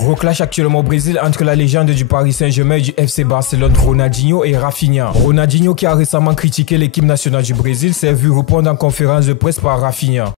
Gros clash actuellement au Brésil entre la légende du Paris Saint-Germain et du FC Barcelone, Ronaldinho et Rafinha. Ronaldinho, qui a récemment critiqué l'équipe nationale du Brésil, s'est vu répondre en conférence de presse par Rafinha.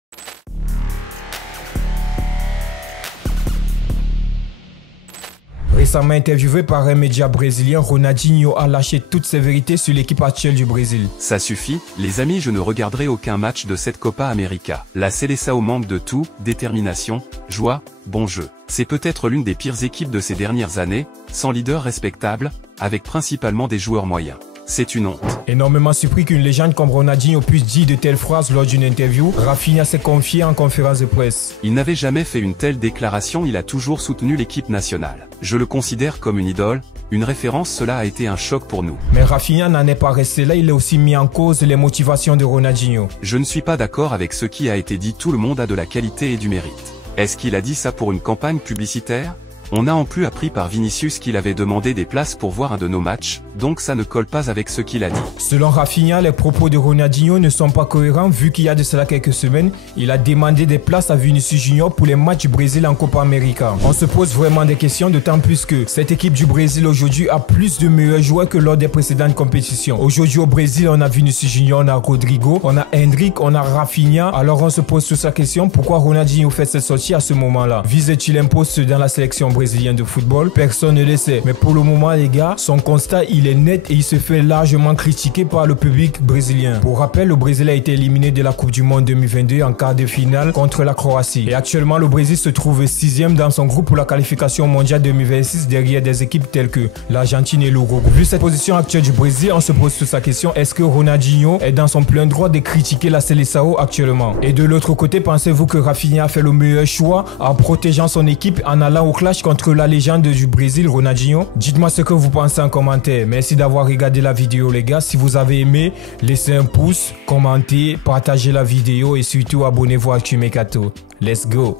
Récemment interviewé par un média brésilien, Ronaldinho a lâché toutes ses vérités sur l'équipe actuelle du Brésil. Ça suffit, les amis, je ne regarderai aucun match de cette Copa América. La Seleção manque de tout, détermination, joie, bon jeu. C'est peut-être l'une des pires équipes de ces dernières années, sans leader respectable, avec principalement des joueurs moyens. C'est une honte. Énormément surpris qu'une légende comme Ronaldinho puisse dire de telles phrases lors d'une interview, Rafinha s'est confié en conférence de presse. Il n'avait jamais fait une telle déclaration, il a toujours soutenu l'équipe nationale. Je le considère comme une idole, une référence, cela a été un choc pour nous. Mais Rafinha n'en est pas resté là, il a aussi mis en cause les motivations de Ronaldinho. Je ne suis pas d'accord avec ce qui a été dit, tout le monde a de la qualité et du mérite. Est-ce qu'il a dit ça pour une campagne publicitaire ? On a en plus appris par Vinicius qu'il avait demandé des places pour voir un de nos matchs, donc ça ne colle pas avec ce qu'il a dit. Selon Rafinha, les propos de Ronaldinho ne sont pas cohérents vu qu'il y a de cela quelques semaines, il a demandé des places à Vinicius Junior pour les matchs du Brésil en Copa América. On se pose vraiment des questions, d'autant plus que cette équipe du Brésil aujourd'hui a plus de meilleurs joueurs que lors des précédentes compétitions. Aujourd'hui au Brésil, on a Vinicius Junior, on a Rodrigo, on a Hendrick, on a Rafinha. Alors on se pose sur sa question, pourquoi Ronaldinho fait cette sortie à ce moment-là? Vise-t-il un poste dans la sélection brésilienne de football? Personne ne le sait. Mais pour le moment, les gars, son constat, il est net et il se fait largement critiquer par le public brésilien. Pour rappel, le Brésil a été éliminé de la Coupe du Monde 2022 en quart de finale contre la Croatie. Et actuellement, le Brésil se trouve 6e dans son groupe pour la qualification mondiale 2026 derrière des équipes telles que l'Argentine et l'Uruguay. Vu cette position actuelle du Brésil, on se pose sur sa question, est-ce que Ronaldinho est dans son plein droit de critiquer la Seleção actuellement? Et de l'autre côté, pensez-vous que Rafinha a fait le meilleur choix en protégeant son équipe en allant au clash contre la légende du Brésil, Ronaldinho? Dites-moi ce que vous pensez en commentaire. Merci d'avoir regardé la vidéo, les gars. Si vous avez aimé, laissez un pouce, commentez, partagez la vidéo et surtout abonnez-vous à Actu Mercato. Let's go!